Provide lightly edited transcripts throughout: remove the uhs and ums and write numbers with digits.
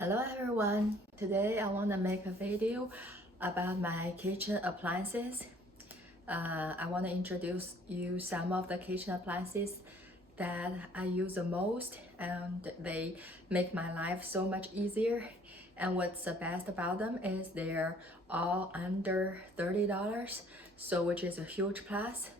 Hello everyone, today I want to make a video about my kitchen appliances. I want to introduce you some of the kitchen appliances that I use the most, and they make my life so much easier. And what's the best about them is they're all under $30, so which is a huge plus.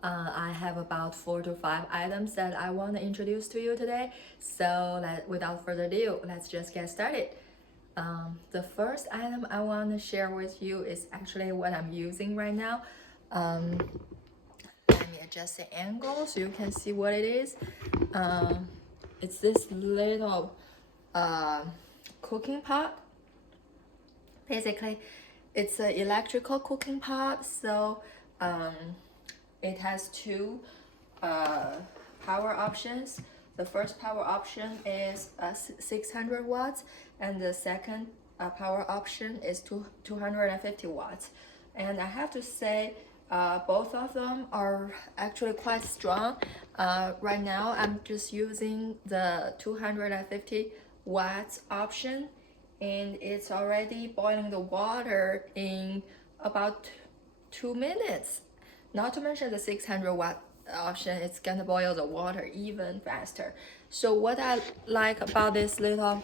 I have about 4 to 5 items that I want to introduce to you today. So without further ado, let's just get started. The first item I want to share with you is actually what I'm using right now. Let me adjust the angle so you can see what it is. It's this little cooking pot. Basically, it's an electrical cooking pot, so it has two power options. The first power option is 600 watts, and the second power option is 250 watts. And I have to say, both of them are actually quite strong. Right now, I'm just using the 250 watts option, and it's already boiling the water in about 2 minutes. Not to mention the 600 watt option, it's gonna boil the water even faster. So what I like about this little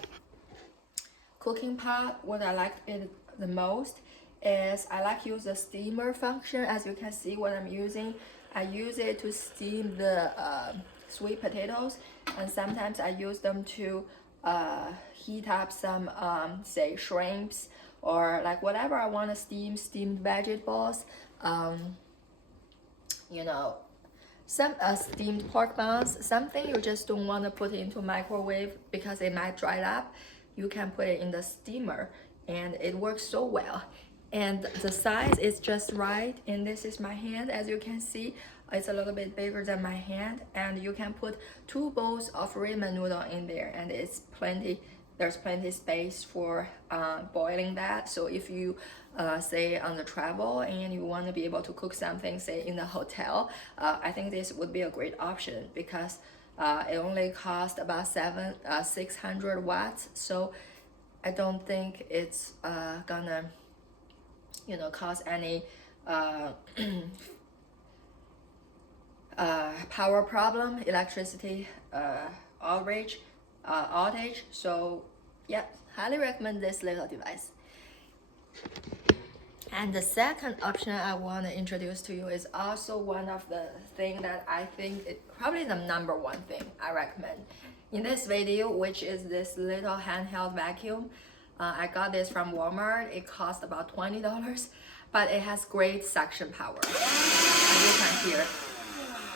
cooking pot, what I like it the most is I like use the steamer function. As you can see what I'm using, I use it to steam the sweet potatoes, and sometimes I use them to heat up some say shrimps, or like whatever I want to steamed vegetables, you know, some steamed pork buns, something you just don't want to put into microwave because it might dry up. You can put it in the steamer and it works so well. And the size is just right, and this is my hand. As you can see, it's a little bit bigger than my hand, and you can put 2 bowls of ramen noodle in there, and it's plenty. There's plenty space for boiling that. So if you say on the travel and you want to be able to cook something, say in the hotel, I think this would be a great option because it only costs about 600 watts. So I don't think it's gonna cause any power problem, electricity outage. So yeah, highly recommend this little device. And the second option I want to introduce to you is also one of the things that I think is probably the number one thing I recommend in this video, which is this little handheld vacuum. I got this from Walmart. It cost about $20, but it has great suction power. As you can hear,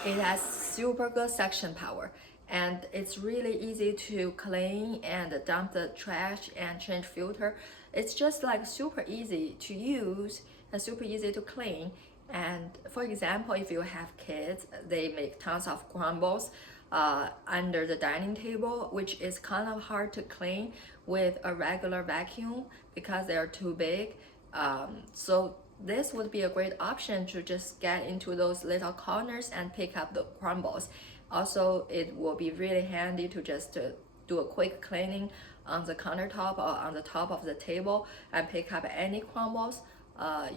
it has super good suction power, and it's really easy to clean and dump the trash and change filter. It's just like super easy to use and super easy to clean. And for example, if you have kids, they make tons of crumbles under the dining table, which is kind of hard to clean with a regular vacuum because they are too big. So this would be a great option to just get into those little corners and pick up the crumbles. Also, it will be really handy to just do a quick cleaning on the countertop or on the top of the table and pick up any crumbles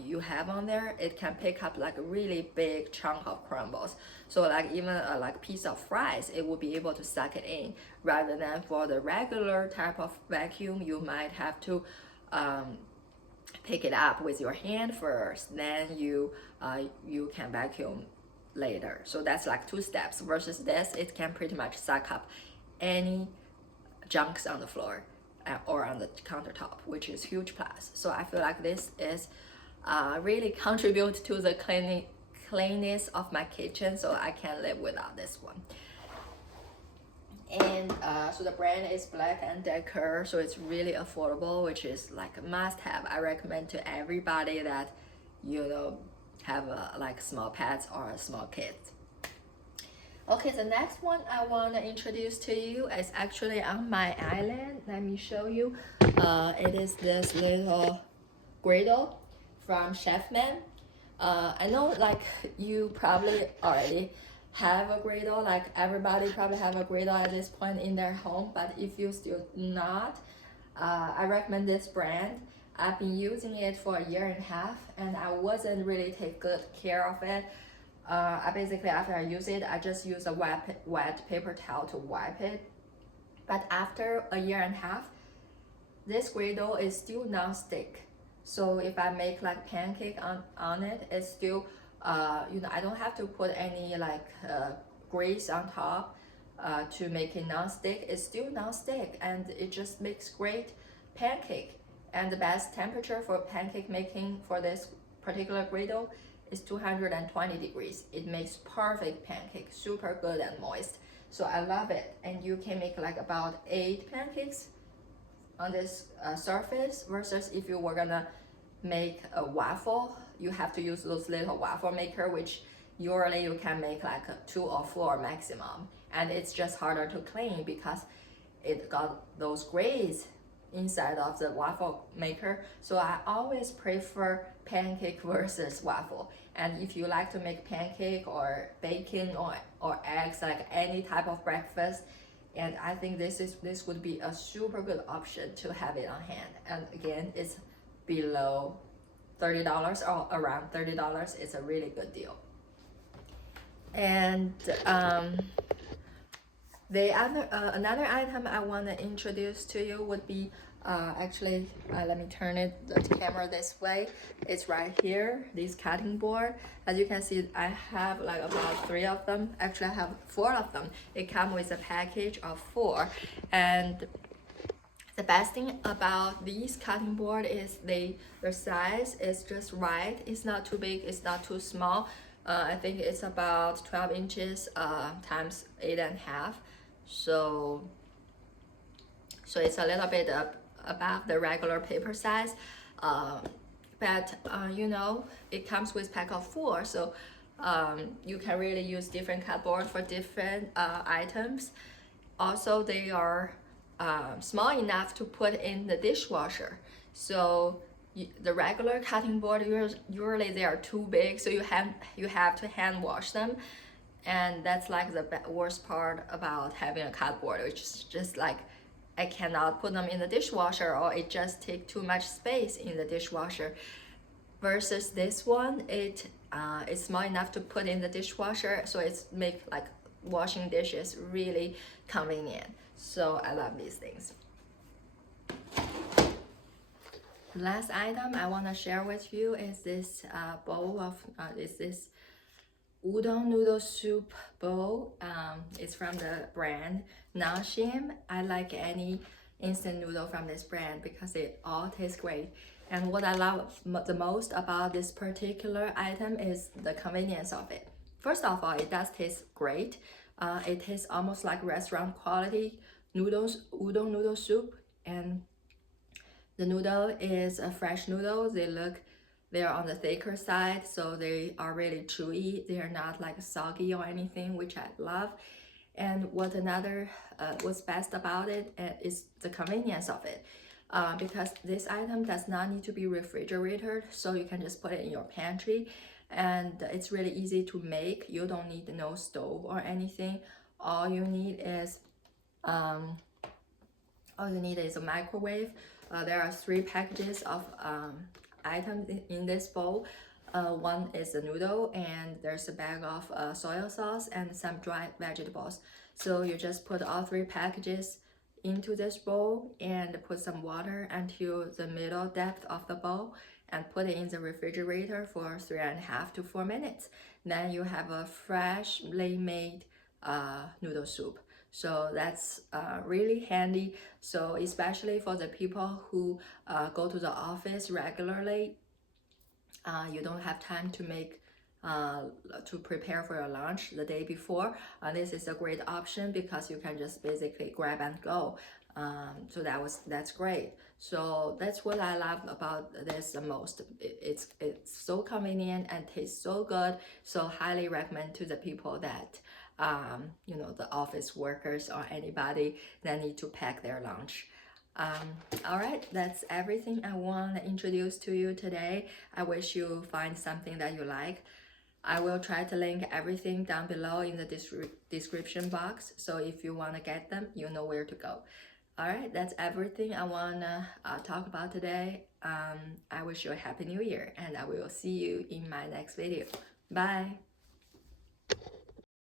you have on there. It can pick up like a really big chunk of crumbles. So like even like piece of fries, it will be able to suck it in, rather than for the regular type of vacuum, you might have to pick it up with your hand first, then you can vacuum later. So that's like 2 steps versus this. It can pretty much suck up any junks on the floor or on the countertop, which is huge plus. So I feel like this is really contribute to the cleanness of my kitchen, so I can't live without this one. And so the brand is Black & Decker, so it's really affordable, which is like a must-have. I recommend to everybody that have like small pets or small kids. Okay, the next one I want to introduce to you is actually on my island. Let me show you. It is this little griddle from Chefman. I know like you probably already have a griddle, like everybody probably have a griddle at this point in their home, but if you still not, I recommend this brand. I've been using it for a year and a half, and I wasn't really take good care of it. I basically, after I use it, I just use a wet paper towel to wipe it. But after a year and a half, this griddle is still non-stick. So if I make like pancake on it, it's still, I don't have to put any like grease on top to make it non-stick. It's still non-stick, and it just makes great pancake. And the best temperature for pancake making for this particular griddle is 220 degrees. It makes perfect pancake, super good and moist. So I love it. And you can make like about 8 pancakes on this surface, versus if you were gonna make a waffle, you have to use those little waffle maker, which usually you can make like 2 or 4 maximum, and it's just harder to clean because it got those grays inside of the waffle maker. So I always prefer pancake versus waffle. And if you like to make pancake or bacon or eggs, like any type of breakfast, and I think this would be a super good option to have it on hand. And again, it's below $30 or around $30. It's a really good deal. And the other another item I want to introduce to you would be let me turn the camera this way. It's right here, this cutting board. As you can see, I have like about 3 of them. Actually, I have 4 of them. It comes with a package of 4. And the best thing about these cutting board is their size is just right. It's not too big, it's not too small. I think it's about 12 inches times 8.5. So it's a little bit above the regular paper size, but it comes with pack of 4, so you can really use different cardboard for different items. Also, they are small enough to put in the dishwasher. So the regular cutting board, usually they are too big, so you have to hand wash them. And that's like the worst part about having a cardboard, which is just like I cannot put them in the dishwasher, or it just takes too much space in the dishwasher. Versus this one, it's small enough to put in the dishwasher, so it's make like washing dishes really convenient. So I love these things. Last item I want to share with you is this bowl of this udon noodle soup bowl. It's from the brand Nashim. I like any instant noodle from this brand because it all tastes great. And what I love the most about this particular item is the convenience of it. First of all, it does taste great. It tastes almost like restaurant quality udon noodle soup, and the noodle is a fresh noodle. They're on the thicker side, so they are really chewy. They are not like soggy or anything, which I love. And what's best about it is the convenience of it. Because this item does not need to be refrigerated, so you can just put it in your pantry, and it's really easy to make. You don't need no stove or anything. All you need is a microwave. There are 3 packages of items in this bowl. One is the noodle, and there's a bag of soy sauce and some dried vegetables. So you just put all 3 packages into this bowl and put some water until the middle depth of the bowl, and put it in the refrigerator for 3.5 to 4 minutes. Then you have a freshly made noodle soup. So that's really handy. So especially for the people who go to the office regularly, you don't have time to prepare for your lunch the day before. This is a great option because you can just basically grab and go. So that's great. So that's what I love about this the most. It's so convenient and tastes so good. So highly recommend to the people that the office workers or anybody that need to pack their lunch. All right, that's everything I want to introduce to you today. I wish you find something that you like. I will try to link everything down below in the description box, so if you want to get them, you know where to go. Alright, that's everything I wanna talk about today. I wish you a happy new year and I will see you in my next video. Bye!